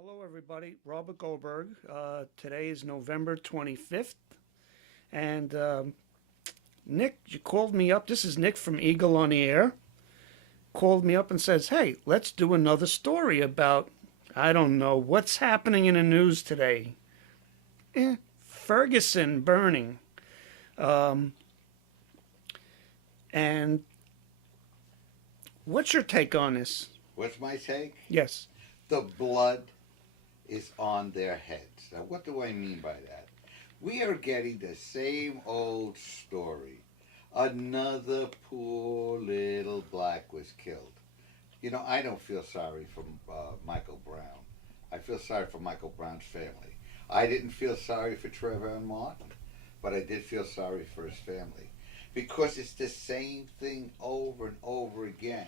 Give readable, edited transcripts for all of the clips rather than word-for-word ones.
Hello, everybody. Robert Goldberg. Today is November 25th. And Nick, you called me up. This is Nick from Eagle on the Air. Called me up and says, hey, let's do another story about, I don't know, what's happening in the news today. Ferguson burning. Um, and what's your take on this? What's my take? Yes. The blood is on their heads. Now, what do I mean by that? We are getting the same old story. Another poor little black was killed. You know, I don't feel sorry for Michael Brown. I feel sorry for Michael Brown's family. I didn't feel sorry for Trevor and Martin, but I did feel sorry for his family because it's the same thing over and over again.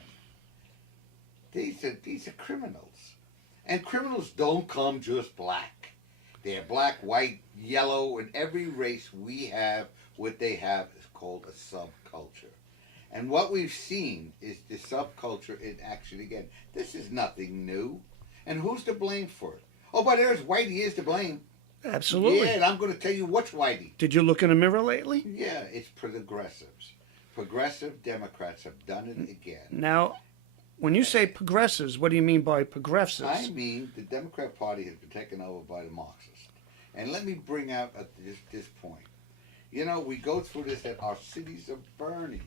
These are criminals. And criminals don't come just black. They're black, white, yellow, and every race we have, what they have is called a subculture. And what we've seen is the subculture in action again. This is nothing new. And who's to blame for it? Oh, but there's Whitey is to blame. Absolutely. Yeah, and I'm going to tell you what's Whitey. Did you look in the mirror lately? Yeah, it's progressives. Progressive Democrats have done it again. Now, when you say progressives, what do you mean by progressives? I mean the Democrat Party has been taken over by the Marxists. And let me bring out this point. You know, we go through this that our cities are burning.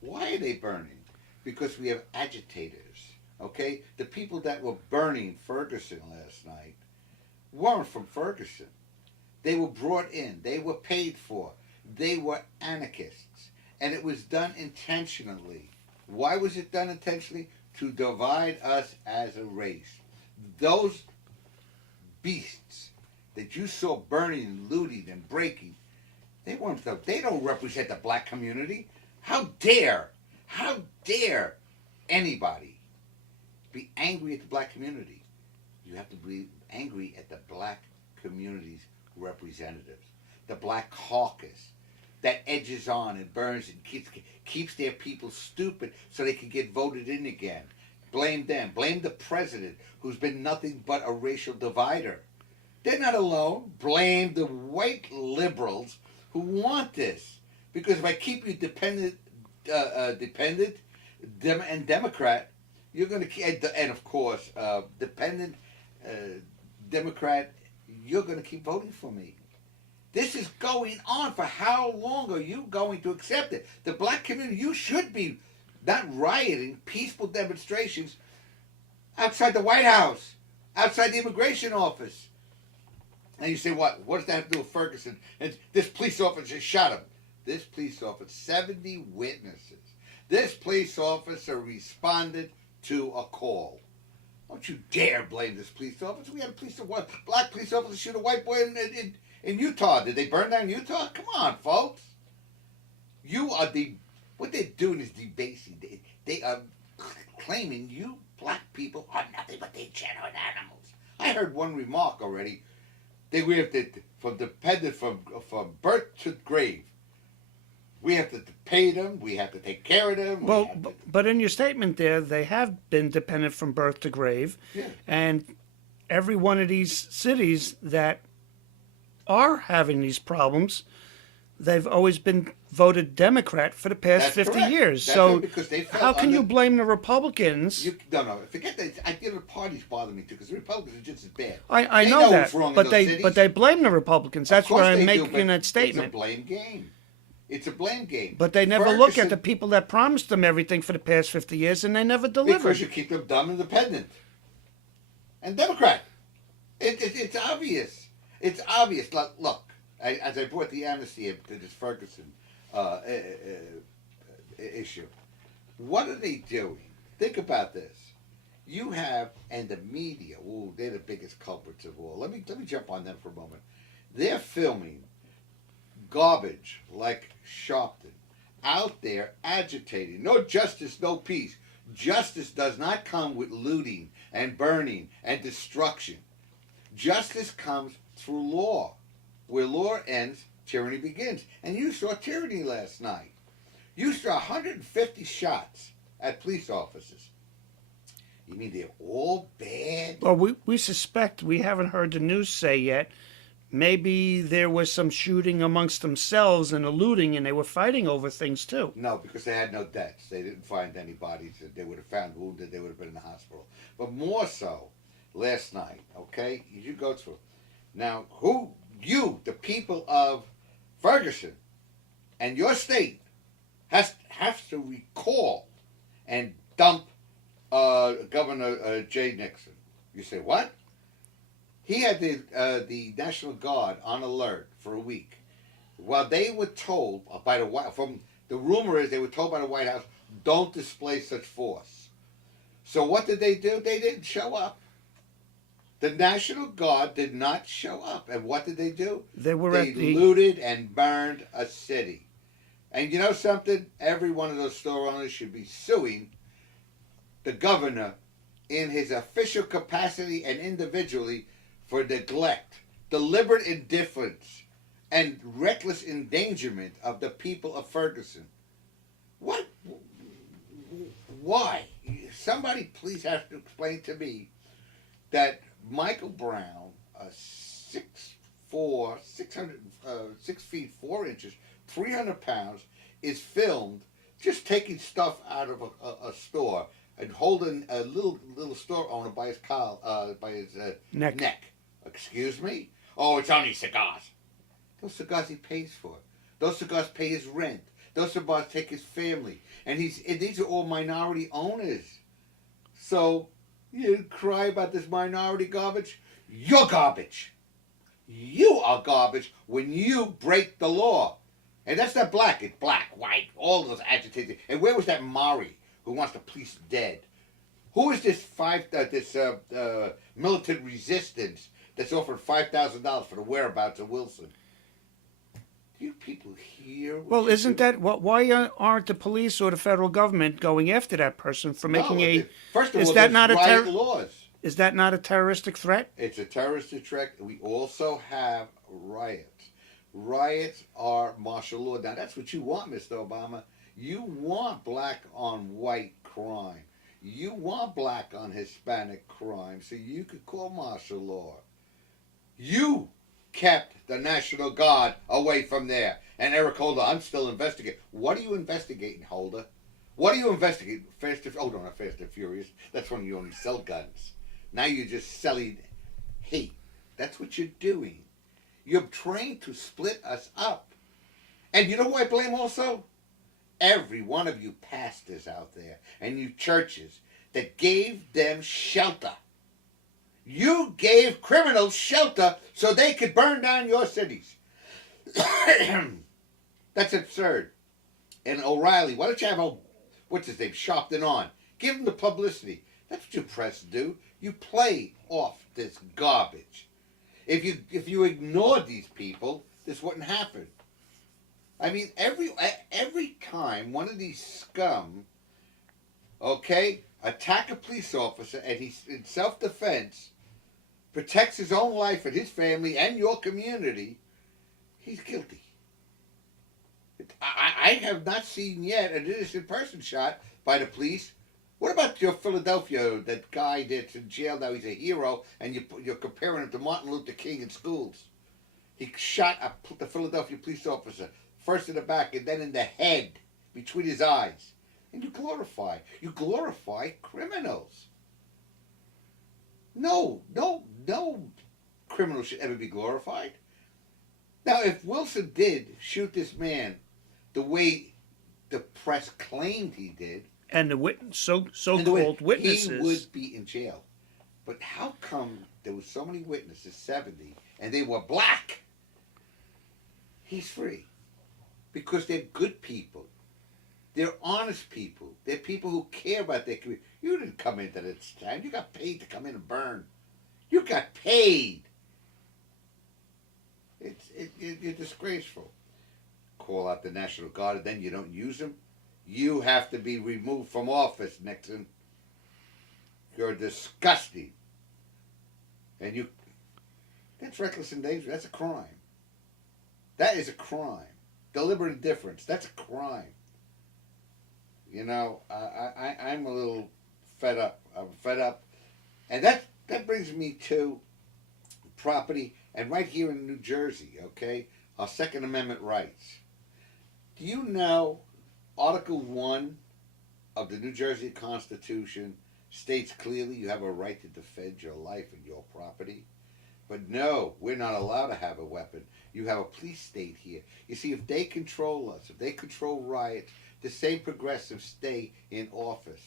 Why are they burning? Because we have agitators, okay? The people that were burning Ferguson last night weren't from Ferguson. They were brought in. They were paid for. They were anarchists. And it was done intentionally. Why was it done intentionally? To divide us as a race. Those beasts that you saw burning and looting and breaking, they don't represent the black community. How dare anybody be angry at the black community? You have to be angry at the black community's representatives, the black caucus that edges on and burns and keeps their people stupid so they can get voted in again. Blame them. Blame the president, who's been nothing but a racial divider. They're not alone. Blame the white liberals who want this. Because if I keep you dependent and Democrat, you're going to, and of course, dependent Democrat, you're going to keep voting for me. This is going on. For how long are you going to accept it? The black community, you should be not rioting, peaceful demonstrations outside the White House, outside the immigration office. And you say, what? What does that have to do with Ferguson? And this police officer shot him. This police officer, 70 witnesses. This police officer responded to a call. Don't you dare blame this police officer. We had a black police officer shoot a white boy in Utah. Did they burn down Utah? Come on, folks. What they're doing is debasing. They are claiming you black people are nothing but degenerate animals. I heard one remark already. We have to, from birth to grave. We have to pay them. We have to take care of them. Well, but in your statement there, they have been dependent from birth to grave. Yeah. And every one of these cities that are having these problems, they've always been voted Democrat for the past That's 50 correct. years. That's So right, because they fell how can you under- blame the Republicans? No. Forget that. The parties bother me too because the Republicans are just as bad. I They know that, what's wrong in but those they cities. but they blame the Republicans. That's Of course why I'm they do, making but that statement. It's a blame game. It's a blame game. But they never look at Ferguson- the people that promised them everything for the past 50 years, and they never delivered. Because you keep them dumb and dependent. And Democrat. It's obvious. It's obvious. Look, as I brought the amnesty to this Ferguson issue, what are they doing? Think about this. You have, and the media, ooh, they're the biggest culprits of all. Let me jump on them for a moment. They're filming garbage like Sharpton out there agitating. No justice, no peace. Justice does not come with looting and burning and destruction. Justice comes through law. Where law ends, tyranny begins. And you saw tyranny last night. You saw 150 shots at police officers. You mean they're all bad? Well, we suspect, we haven't heard the news say yet, maybe there was some shooting amongst themselves and a looting, and they were fighting over things too. No, because they had no deaths. They didn't find any bodies that they would have found wounded. They would have been in the hospital. But more so, last night, okay? You go through. Now, the people of Ferguson and your state, has to recall and dump Governor Jay Nixon. You say, what? He had the National Guard on alert for a week, while they were told by the rumor is they were told by the White House, don't display such force. So what did they do? They didn't show up. The National Guard did not show up, and what did they do? They looted and burned a city. And you know something? Every one of those store owners should be suing the governor in his official capacity and individually for neglect, deliberate indifference, and reckless endangerment of the people of Ferguson. What? Why? Somebody please have to explain to me that Michael Brown, 6'4", 6 feet 4 inches, 300 pounds, is filmed just taking stuff out of a store and holding a little store owner by his collar, by his neck. Excuse me? Oh, it's only cigars. Those cigars he pays for. Those cigars pay his rent. Those cigars take his family. And these are all minority owners. So, you cry about this minority garbage? You're garbage. You are garbage when you break the law. And that's not black. It's black, white, all those agitated. And where was that Mari who wants the police dead? Who is this militant resistance that's offered $5,000 for the whereabouts of Wilson? Do you people hear? Well, isn't that why aren't the police or the federal government going after that person for making First of all, is that not laws. Is that not a terroristic threat? It's a terroristic threat. We also have riots. Riots are martial law. Now that's what you want, Mr. Obama. You want black on white crime. You want black on Hispanic crime, so you could call martial law. You kept the National Guard away from there. And Eric Holder, I'm still investigating. What are you investigating, Holder? What are you investigating? Not Fast and Furious. That's when you only sell guns. Now you're just selling hate. That's what you're doing. You're trying to split us up. And you know who I blame also? Every one of you pastors out there and you churches that gave them shelter. You gave criminals shelter so they could burn down your cities. That's absurd. And O'Reilly, why don't you have what's his name, Sharpton on? Give him the publicity. That's what you press do. You play off this garbage. If you ignored these people, this wouldn't happen. I mean, every time one of these scum, attack a police officer and he's in self-defense, protects his own life and his family and your community, he's guilty. I have not seen yet an innocent person shot by the police. What about your Philadelphia, that guy that's in jail now, he's a hero, and you're comparing him to Martin Luther King in schools. He shot the Philadelphia police officer, first in the back and then in the head, between his eyes. And you glorify criminals. No criminal should ever be glorified. Now, if Wilson did shoot this man the way the press claimed he did, and the so-called witnesses, he would be in jail. But how come there were so many witnesses, 70, and they were black? He's free. Because they're good people. They're honest people. They're people who care about their community. You didn't come into this town. You got paid to come in and burn. You got paid. You're disgraceful. Call out the National Guard and then you don't use them. You have to be removed from office, Nixon. You're disgusting. And that's reckless endangerment. That's a crime. That is a crime. Deliberate indifference. That's a crime. You know, I'm a little fed up. I'm fed up. And that brings me to property, and right here in New Jersey, okay, our Second Amendment rights. Do you know Article 1 of the New Jersey Constitution states clearly you have a right to defend your life and your property? But no, we're not allowed to have a weapon. You have a police state here. You see, if they control us, if they control riots, the same progressives stay in office.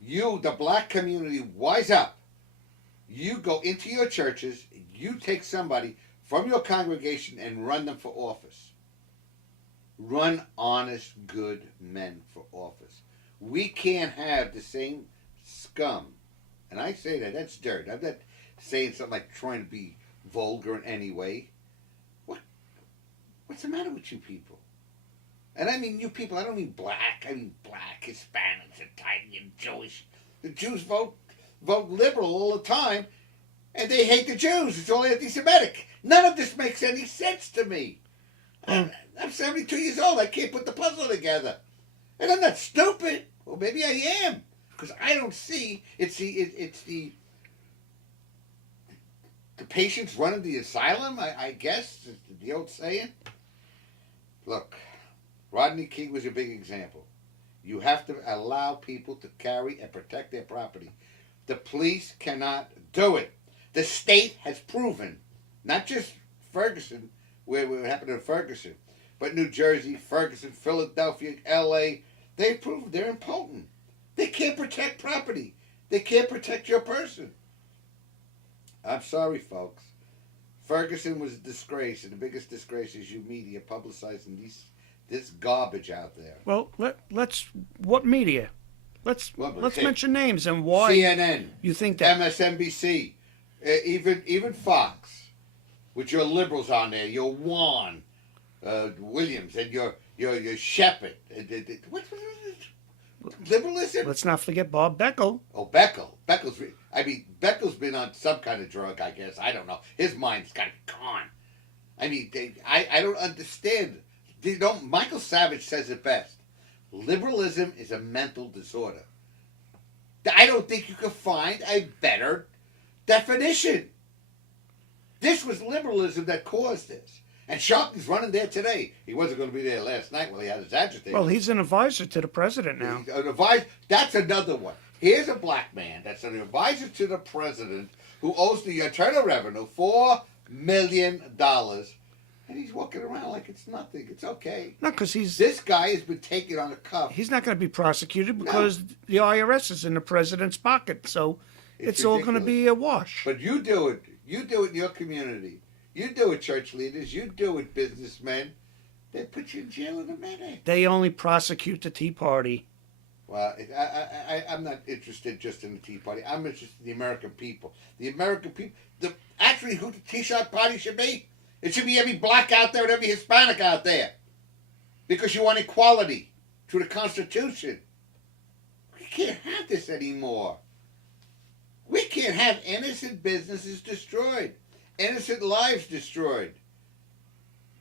You, the black community, wise up. You go into your churches, you take somebody from your congregation and run them for office. Run honest, good men for office. We can't have the same scum. And I say that's dirt. I'm not saying something like trying to be vulgar in any way. What's the matter with you people? And I mean you people, I don't mean black. I mean black, Hispanics, Italian, Jewish. The Jews vote liberal all the time, and they hate the Jews. It's all anti-Semitic. None of this makes any sense to me. I'm 72 years old. I can't put the puzzle together. And I'm not stupid. Well, maybe I am. Because I don't see, it's the patients running the asylum, I guess, is the old saying. Look, Rodney King was a big example. You have to allow people to carry and protect their property. The police cannot do it. The state has proven, not just Ferguson, where it happened in Ferguson, but New Jersey, Ferguson, Philadelphia, L.A., they've proven they're impotent. They can't protect property. They can't protect your person. I'm sorry, folks. Ferguson was a disgrace, and the biggest disgrace is you media publicizing this garbage out there. Well, let's what media? Let's mention names and why. CNN, you think that MSNBC, even Fox, with your liberals on there, your Juan Williams and your Shepard. What's liberalism? Let's not forget Bob Beckel. Oh, Beckel's been on some kind of drug, I guess. I don't know. His mind's got gone. I mean, I don't understand. Michael Savage says it best. Liberalism is a mental disorder. I don't think you could find a better definition. This was liberalism that caused this. And Sharpton's running there today. He wasn't going to be there last night while he had his agitators. Well, he's an advisor to the president now. That's another one. Here's a black man that's an advisor to the president who owes the Internal Revenue $4 million. And he's walking around like it's nothing. It's okay. No, because this guy has been taken on the cuff. He's not going to be prosecuted because the IRS is in the president's pocket. So it's all going to be a wash. But you do it. You do it in your community. You do it, church leaders. You do it, businessmen. They put you in jail in a minute. They only prosecute the Tea Party. Well, I'm not interested just in the Tea Party. I'm interested in the American people. The American people. Actually, who the Tea Party should be? It should be every black out there and every Hispanic out there. Because you want equality through the Constitution. We can't have this anymore. We can't have innocent businesses destroyed. Innocent lives destroyed.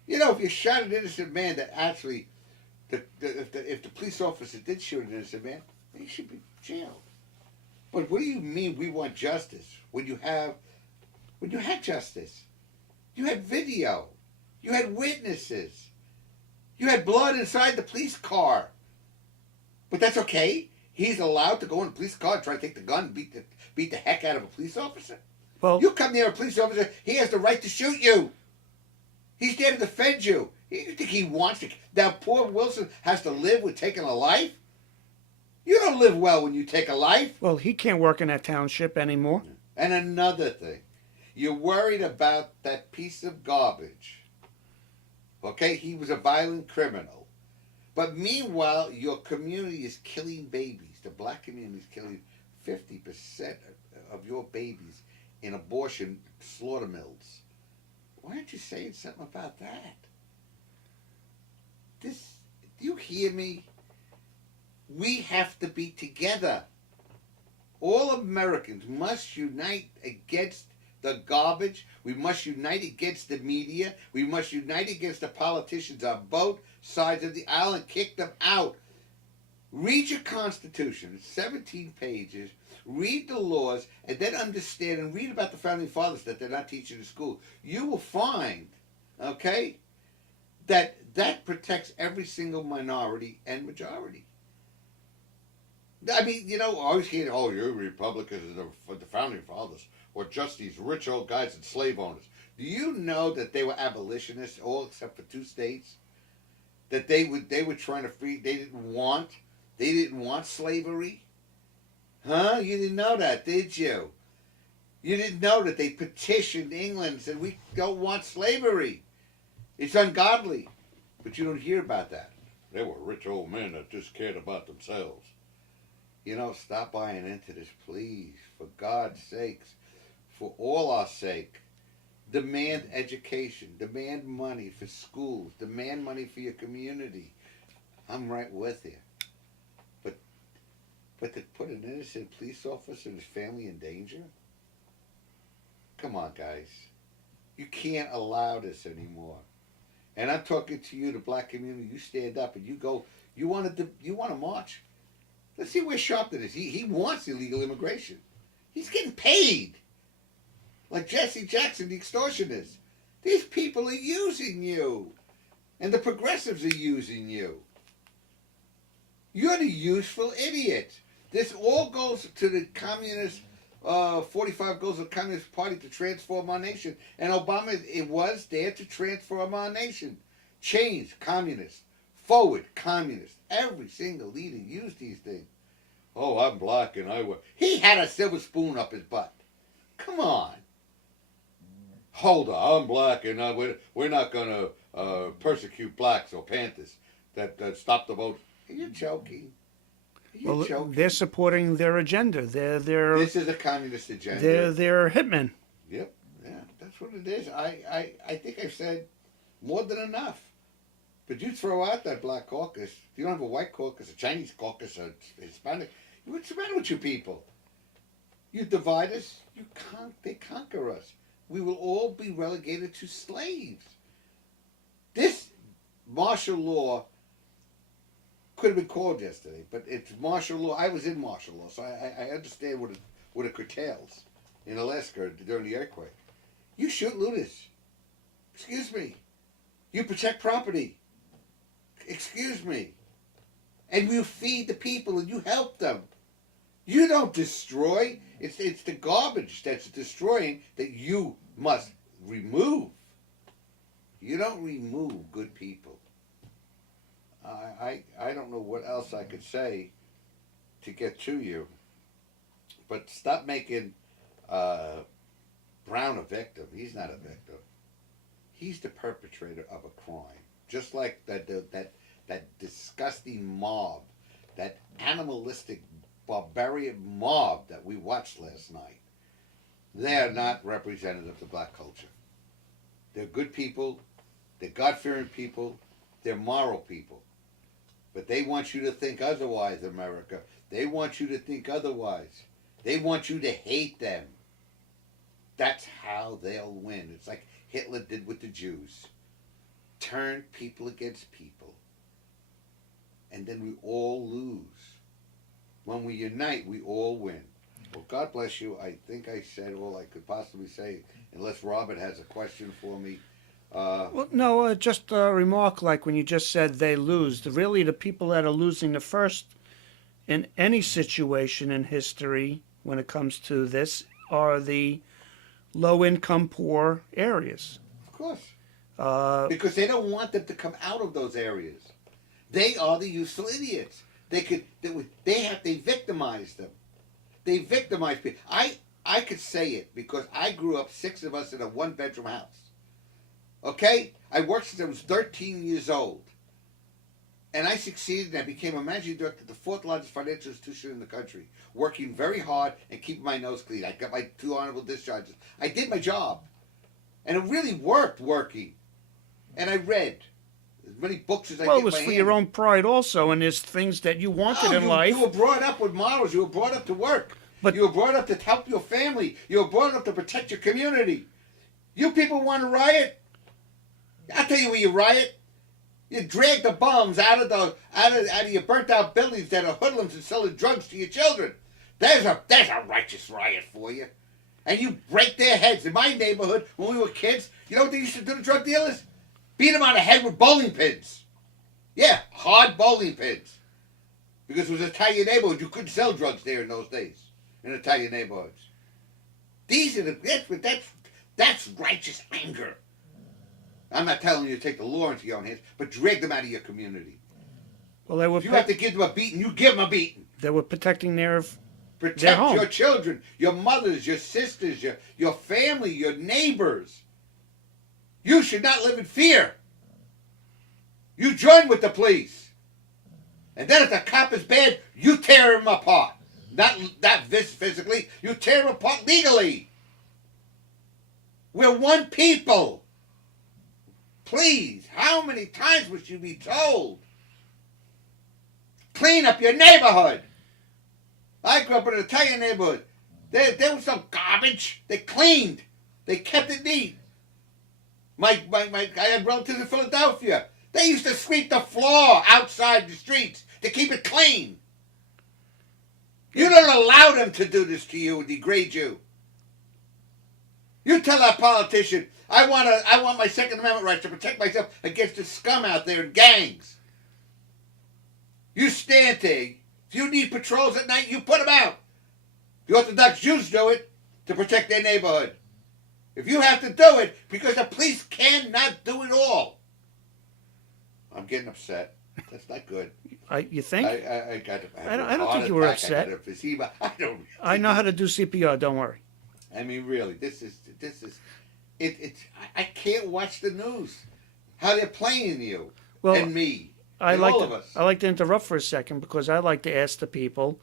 You know, if you shot an innocent man that actually, if the police officer did shoot an innocent man, he should be jailed. But what do you mean we want justice when you had justice? You had video. You had witnesses. You had blood inside the police car. But that's okay? He's allowed to go in a police car and try to take the gun and beat the heck out of a police officer? Well, you come near a police officer, he has the right to shoot you. He's there to defend you. You think he wants to? Now, poor Wilson has to live with taking a life? You don't live well when you take a life. Well, he can't work in that township anymore. And another thing. You're worried about that piece of garbage. Okay? He was a violent criminal. But meanwhile, your community is killing babies. The black community is killing 50% of your babies in abortion slaughter mills. Why aren't you saying something about that? Do you hear me? We have to be together. All Americans must unite against the garbage. We must unite against the media. We must unite against the politicians on both sides of the aisle and kick them out. Read your Constitution. It's 17 pages. Read the laws, and then understand and read about the Founding Fathers that they're not teaching in school. You will find, okay, that protects every single minority and majority. I mean, I always hear, oh, you're Republicans for the Founding Fathers, or just these rich old guys and slave owners. Do you know that they were abolitionists, all except for 2 states? That they were trying to free. They didn't want slavery. Huh? You didn't know that, did you? You didn't know that they petitioned England and said, we don't want slavery. It's ungodly. But you don't hear about that. They were rich old men that just cared about themselves. Stop buying into this, please. For God's sakes. For all our sake. Demand education. Demand money for schools. Demand money for your community. I'm right with you. But to put an innocent police officer and his family in danger? Come on, guys. You can't allow this anymore. And I'm talking to you, the black community. You stand up and you go. You want to march? Let's see where Sharpton is. He wants illegal immigration. He's getting paid. Like Jesse Jackson, the extortionist. These people are using you. And the progressives are using you. You're the useful idiot. This all goes to the communist, 45 goes to the Communist Party to transform our nation. And Obama, it was there to transform our nation. Change, communist. Forward, communist. Every single leader used these things. Oh, I'm black and I work. He had a silver spoon up his butt. Come on. Hold on, I'm black and we're not going to persecute blacks or Panthers that stop the vote. You're joking. Well, they're supporting their agenda. This is a communist agenda. They're hitmen. Yep, yeah, that's what it is. I think I've said more than enough. But you throw out that black caucus. You don't have a white caucus, a Chinese caucus, a Hispanic. What's the matter with you people? You divide us. They conquer us. We will all be relegated to slaves. This martial law could have been called yesterday, but it's martial law. I was in martial law, so I understand what it curtails in Alaska during the earthquake. You shoot looters. Excuse me. You protect property. Excuse me. And you feed the people and you help them. You don't destroy. It's the garbage that's destroying that you must remove. You don't remove good people. I don't know what else I could say to get to you, but stop making Brown a victim. He's not a victim. He's the perpetrator of a crime, just like that disgusting mob, that animalistic, barbarian mob that we watched last night. They are not representative of the black culture. They're good people. They're God-fearing people. They're moral people. But they want you to think otherwise, America. They want you to think otherwise. They want you to hate them. That's how they'll win. It's like Hitler did with the Jews. Turn people against people. And then we all lose. When we unite, we all win. Well, God bless you. I think I said all I could possibly say, unless Robert has a question for me. Well, no, just a remark like when you just said they lose. Really, the people that are losing the first in any situation in history when it comes to this are the low-income, poor areas. Of course. Because they don't want them to come out of those areas. They are the useful idiots. They victimize them. They victimize people. I could say it because I grew up 6 of us in a 1-bedroom house. Okay? I worked since I was 13 years old. And I succeeded and I became a managing director of the 4th largest financial institution in the country, working very hard and keeping my nose clean. I got my 2 honorable discharges. I did my job. And it really worked working. And I read as many books as I did. Well, it was for your own pride also, and there's things that you wanted in life. You were brought up with models. You were brought up to work. But you were brought up to help your family. You were brought up to protect your community. You people want to riot? I'll tell you where you riot. You drag the bums out of your burnt out buildings that are hoodlums and selling drugs to your children. There's a righteous riot for you. And you break their heads. In my neighborhood, when we were kids, you know what they used to do to drug dealers? Beat them on the head with bowling pins. Yeah, hard bowling pins. Because it was an Italian neighborhood. You couldn't sell drugs there in those days. In Italian neighborhoods. That's righteous anger. I'm not telling you to take the law into your own hands, but drag them out of your community. Well, they were. If you have to give them a beating, you give them a beating. They were protecting their Protect home. your children, your mothers, your sisters, your family, your neighbors. You should not live in fear. You join with the police. And then if the cop is bad, you tear him apart. Not physically, you tear him apart legally. We're one people. Please, how many times must you be told? Clean up your neighborhood. I grew up in an Italian neighborhood. There was no garbage. They cleaned. They kept it neat. I had relatives in Philadelphia. They used to sweep the floor outside the streets to keep it clean. You don't allow them to do this to you and degrade you. You tell that politician, I want my Second Amendment rights to protect myself against the scum out there in gangs. You stand there. If you need patrols at night, you put them out. The Orthodox Jews do it to protect their neighborhood. If you have to do it, because the police cannot do it all. I'm getting upset. That's not good. You think? I got. I don't think you were upset. I know how to do CPR. Don't worry. I mean, really, this is. I can't watch the news. How they're playing you and me. All of us. I like to interrupt for a second because I like to ask the people.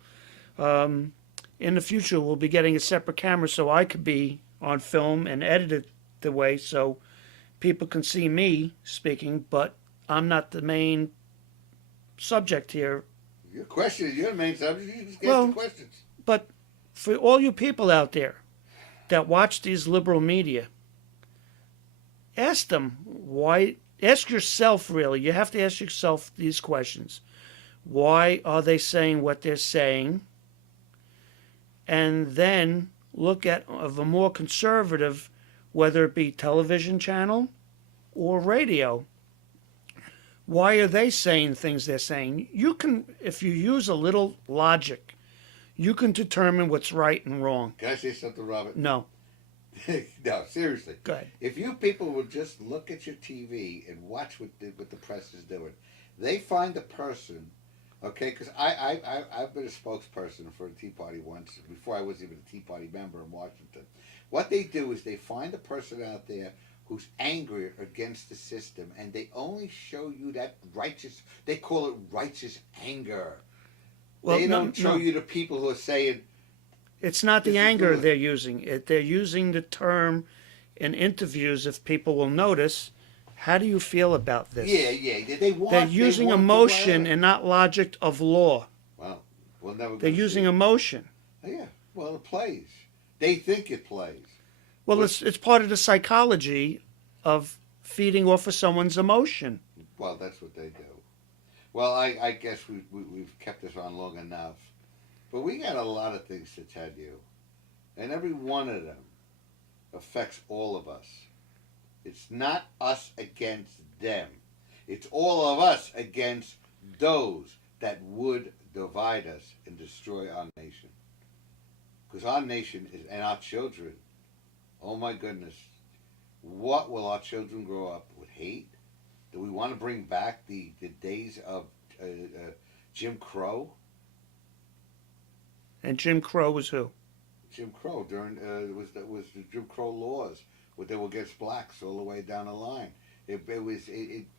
In the future, we'll be getting a separate camera so I could be on film and edited the way so people can see me speaking, but I'm not the main subject here. Your question is you're the main subject. You just ask the questions. But for all you people out there that watch these liberal media, ask them why. Ask yourself, really. You have to ask yourself these questions. Why are they saying what they're saying? And then look at of a more conservative, whether it be television channel or radio. Why are they saying things they're saying? You can, if you use a little logic, you can determine what's right and wrong. Can I say something, Robert? No. No, seriously. Go ahead. If you people would just look at your TV and watch what the press is doing, they find a person, okay, because I've been a spokesperson for the Tea Party once, before I was even a Tea Party member in Washington. What they do is they find a person out there who's angry against the system, and they only show you that righteous, they call it righteous anger. Well, they don't show you the people who are saying, it's not the anger they're using. They're using the term in interviews, if people will notice. How do you feel about this? Yeah. They're using emotion and not logic of law. Well, we'll never. They're using emotion. Yeah. Well, it plays. They think it plays. Well, it's part of the psychology of feeding off of someone's emotion. Well, that's what they do. Well, I guess we've kept this on long enough. But we got a lot of things to tell you. And every one of them affects all of us. It's not us against them. It's all of us against those that would divide us and destroy our nation. Because our nation is, and our children, oh my goodness, what will our children grow up with? Hate? Do we want to bring back the days of Jim Crow? And Jim Crow was who? Jim Crow during was the Jim Crow laws, where they were against blacks all the way down the line. It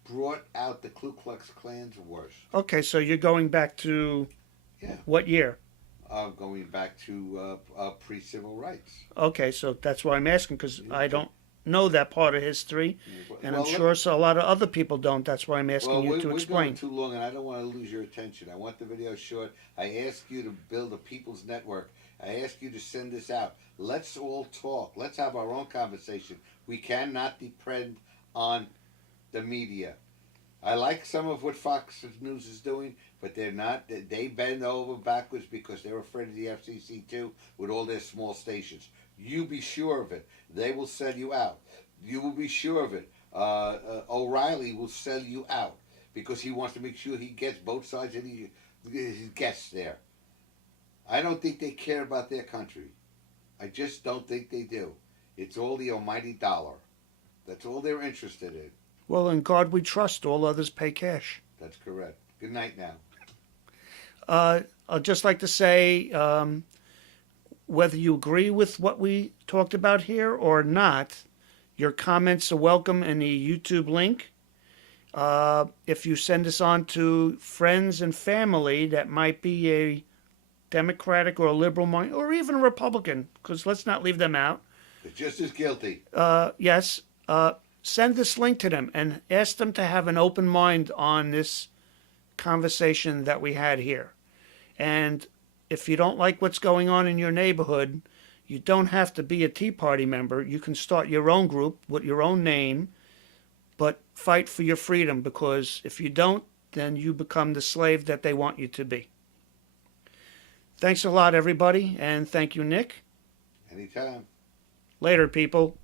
brought out the Ku Klux Klan's worse. Okay, so you're going back to what year? Going back to pre-civil rights. Okay, so that's why I'm asking, because I don't know that part of history, and well, I'm sure so a lot of other people don't. That's why I'm asking you to explain. We're going too long, and I don't want to lose your attention. I want the video short. I ask you to build a people's network. I ask you to send this out. Let's all talk. Let's have our own conversation. We cannot depend on the media. I like some of what Fox News is doing, but they're not. They bend over backwards because they're afraid of the FCC too, with all their small stations. You be sure of it. They will sell you out. You will be sure of it. O'Reilly will sell you out because he wants to make sure he gets both sides and his guests there. I don't think they care about their country. I just don't think they do. It's all the almighty dollar. That's all they're interested in. Well, in God we trust, all others pay cash. That's correct. Good night now. I'd just like to say, whether you agree with what we talked about here or not, your comments are welcome in the YouTube link. If you send us on to friends and family that might be a Democratic or a liberal mind, or even a Republican, because let's not leave them out. They're just as guilty. Yes, send this link to them and ask them to have an open mind on this conversation that we had here. And if you don't like what's going on in your neighborhood, you don't have to be a Tea Party member. You can start your own group with your own name, but fight for your freedom, because if you don't, then you become the slave that they want you to be. Thanks a lot, everybody, and thank you, Nick. Anytime. Later, people.